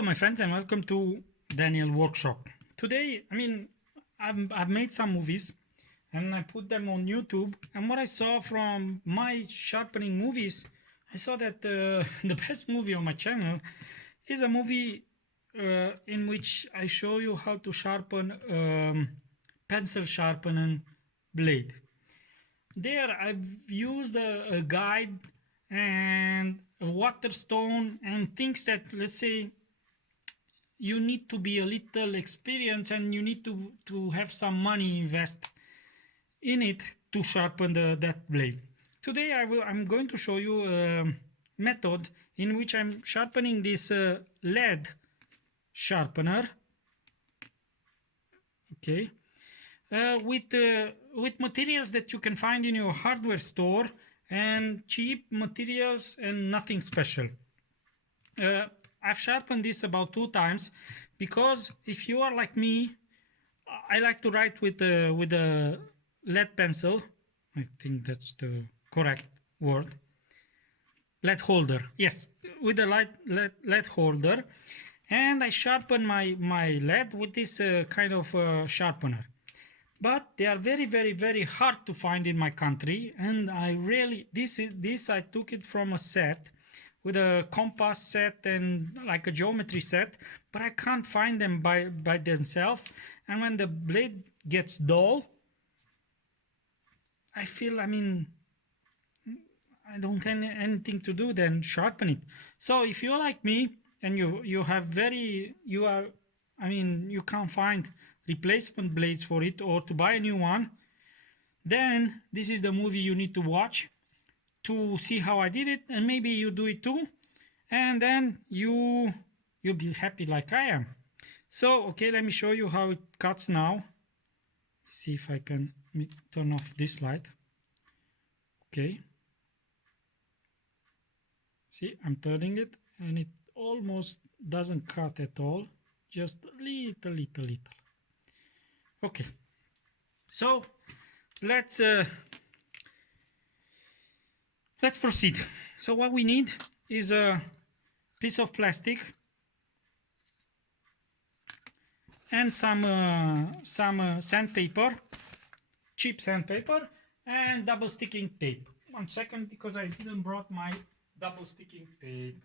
Hello my friends and welcome to Daniel Workshop. Today, I've made some movies and I put them on YouTube, and what I saw from my sharpening movies, I saw that the best movie on my channel is a movie in which I show you how to sharpen pencil sharpening blade. There I've used a guide and a whetstone and things that, let's say, you need to be a little experienced and you need to have some money invest in it to sharpen that blade. Today I'm going to show you a method in which I'm sharpening this lead sharpener, okay, with materials that you can find in your hardware store, and cheap materials and nothing special. I've sharpened this about 2 times because if you are like me, I like to write with a lead pencil. I think that's the correct word. Lead holder, yes, with a lead holder, and I sharpen my lead with this kind of sharpener. But they are very hard to find in my country, and I really I took it from a set with a compass set and like a geometry set, but I can't find them by themselves. And when the blade gets dull, I feel, I don't have anything to do than sharpen it. So if you're like me and you can't find replacement blades for it or to buy a new one, then this is the movie you need to watch to see how I did it, and maybe you do it too, and then you'll be happy like I am. So okay, let me show you how it cuts now. See if I can turn off this light. Okay, see, I'm turning it and it almost doesn't cut at all, just a little. Okay, so let's proceed. So what we need is a piece of plastic and some sandpaper, cheap sandpaper, and double sticking tape. 1 second, because I didn't brought my double sticking tape.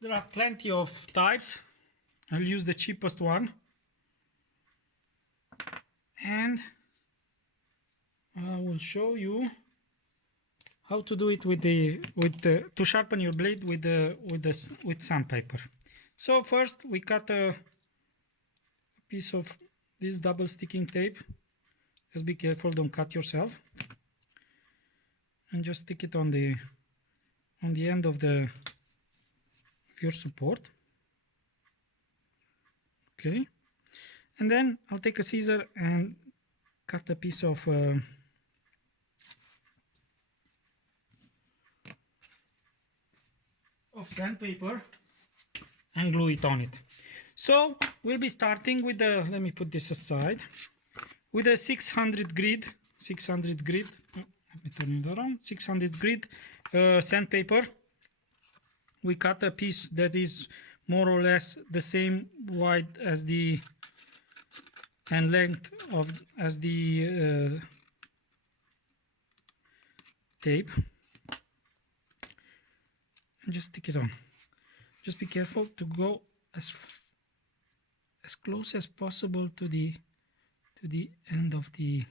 There are plenty of types. I'll use the cheapest one, and I will show you how to do it to sharpen your blade with sandpaper. So first we cut a piece of this double sticking tape. Just be careful, don't cut yourself, and just stick it on the end of your support. Okay, and then I'll take a scissor and cut a piece of sandpaper and glue it on it. So we'll be starting with the, let me put this aside, with a 600 grit, let me turn it around, 600 grit sandpaper. We cut a piece that is more or less the same width as and length as the tape, and just stick it on. Just be careful to go as close as possible to the end of the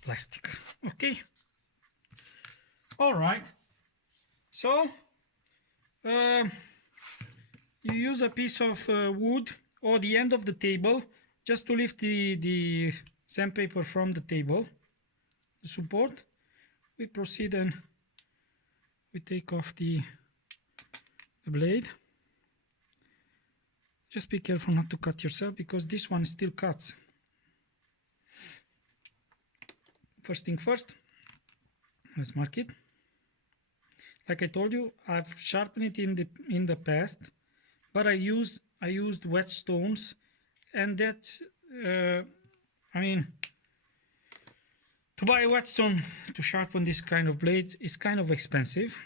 plastic. Okay, all right. So you use a piece of wood or the end of the table just to lift the sandpaper from the table, the support. We proceed and we take off the blade. Just be careful not to cut yourself, because this one still cuts. First thing first, let's mark it. Like I told you, I've sharpened it in the past, but I used whetstones, and that's to buy a whetstone to sharpen this kind of blades is kind of expensive,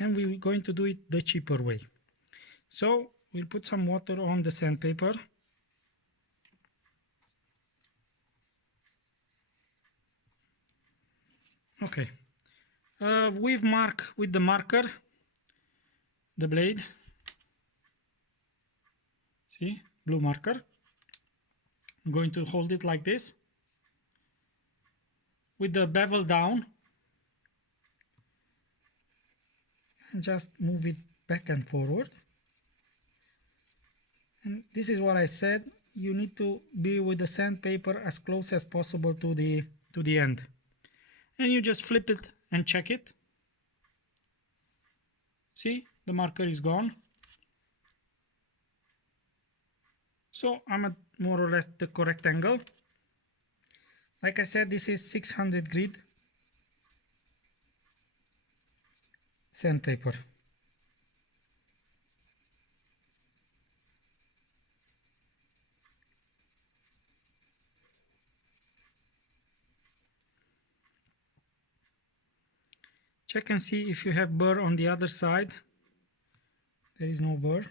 and we're going to do it the cheaper way. So we'll put some water on the sandpaper. Okay, we've marked with the marker the blade. See, blue marker. I'm going to hold it like this with the bevel down and just move it back and forward. And this is what I said, you need to be with the sandpaper as close as possible to the end. And you just flip it and check it. See, the marker is gone. So I'm at more or less the correct angle. Like I said, this is 600 grit sandpaper. Check and see if you have burr on the other side. There is no burr.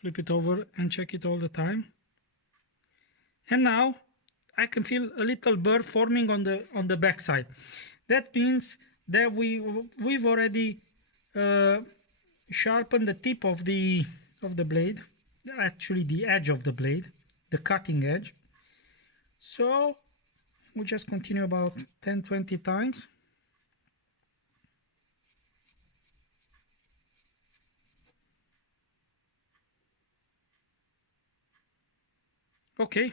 Flip it over and check it all the time. And now I can feel a little burr forming on the back side. That means that we've already sharpened the tip of the blade, actually the edge of the blade, the cutting edge. So we just continue about 10-20 times. Okay,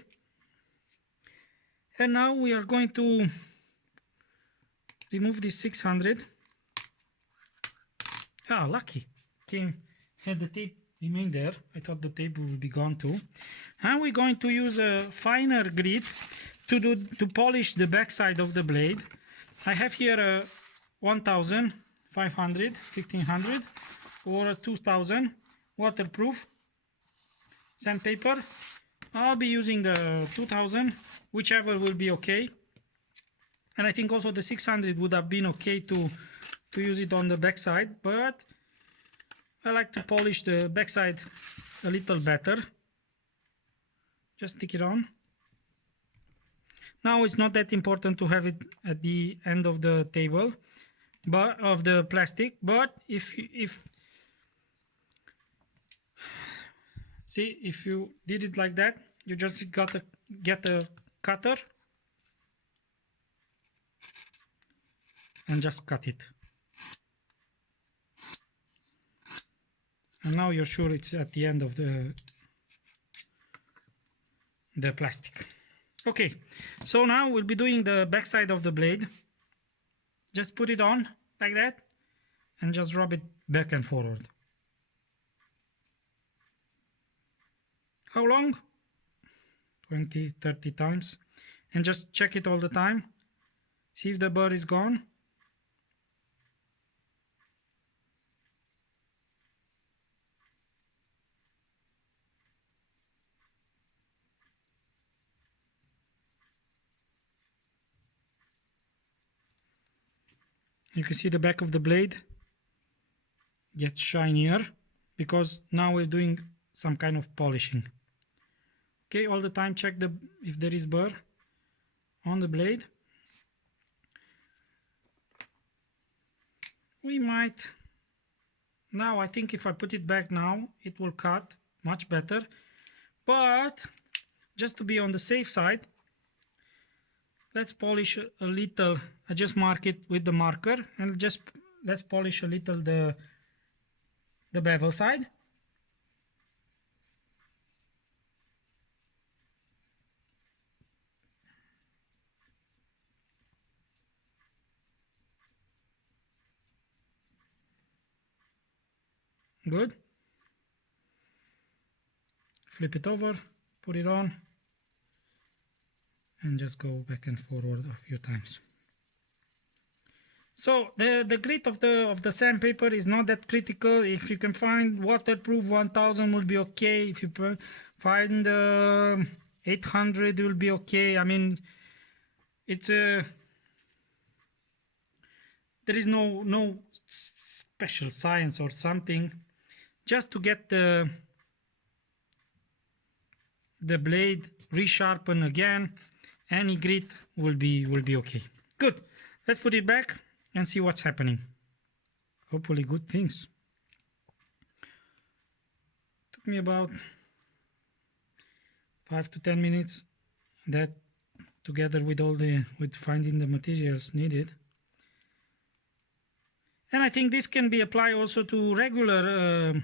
and now we are going to remove this 600. Ah, lucky, had the tape remain there. I thought the tape would be gone too. And we're going to use a finer grit to polish the back side of the blade. I have here a 1500, 1500 or a 2000 waterproof sandpaper. I'll be using the 2000, whichever will be okay. And I think also the 600 would have been okay to use it on the back side, but I like to polish the back side a little better. Just stick it on. Now it's not that important to have it at the end of the table, but of the plastic. But if see, if you did it like that, you just gotta get a cutter and just cut it. And now you're sure it's at the end of the plastic. Okay, so now we'll be doing the back side of the blade. Just put it on like that and just rub it back and forward. How long? 20-30 times. And just check it all the time. See if the burr is gone. You can see the back of the blade gets shinier because now we're doing some kind of polishing. Okay, all the time check if there is burr on the blade. We might, now I think if I put it back now, it will cut much better. But just to be on the safe side, let's polish a little. I just mark it with the marker and just let's polish a little the bevel side. Good. Flip it over, put it on, and just go back and forward a few times. So the grit of the sandpaper is not that critical. If you can find waterproof 1000 will be okay. If you find 800 will be okay. I mean, it's a there is no special science or something. Just to get the blade resharpen again, any grit will be okay. Good. Let's put it back and see what's happening. Hopefully good things. Took me about 5 to 10 minutes, that together with finding the materials needed. And I think this can be applied also to regular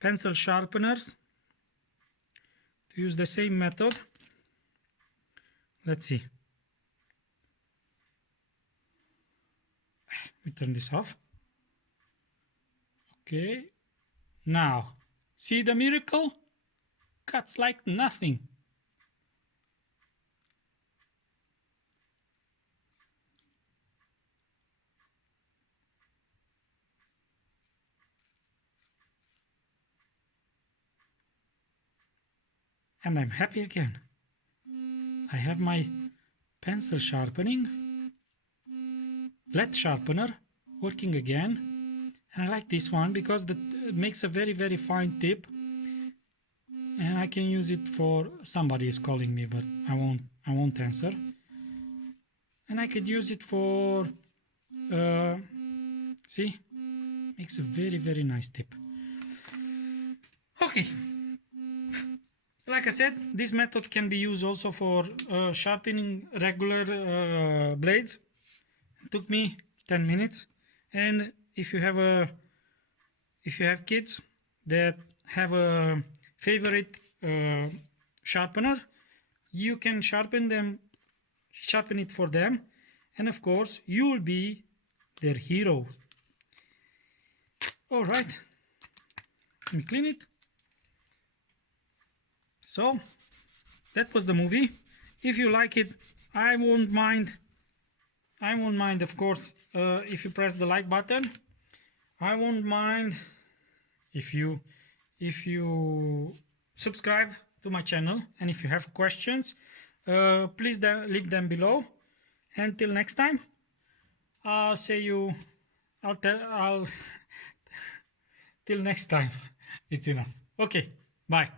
pencil sharpeners. To use the same method. Let's see. We turn this off. Okay. Now, see the miracle? Cuts like nothing. And I'm happy again. I have my pencil sharpening, lead sharpener working again, and I like this one because it makes a very fine tip, and I can use it for somebody is calling me, but I won't answer. And I could use it for see, makes a very nice tip. Okay. Like I said, this method can be used also for sharpening regular blades. It took me 10 minutes. And if you have kids that have a favorite sharpener, you can sharpen it for them, and of course you will be their hero. All right, let me clean it. So that was the movie. If you like it, I won't mind, of course, if you press the like button. I won't mind if you subscribe to my channel, and if you have questions, please leave them below. Until next time, I'll till next time. It's enough. Okay, bye.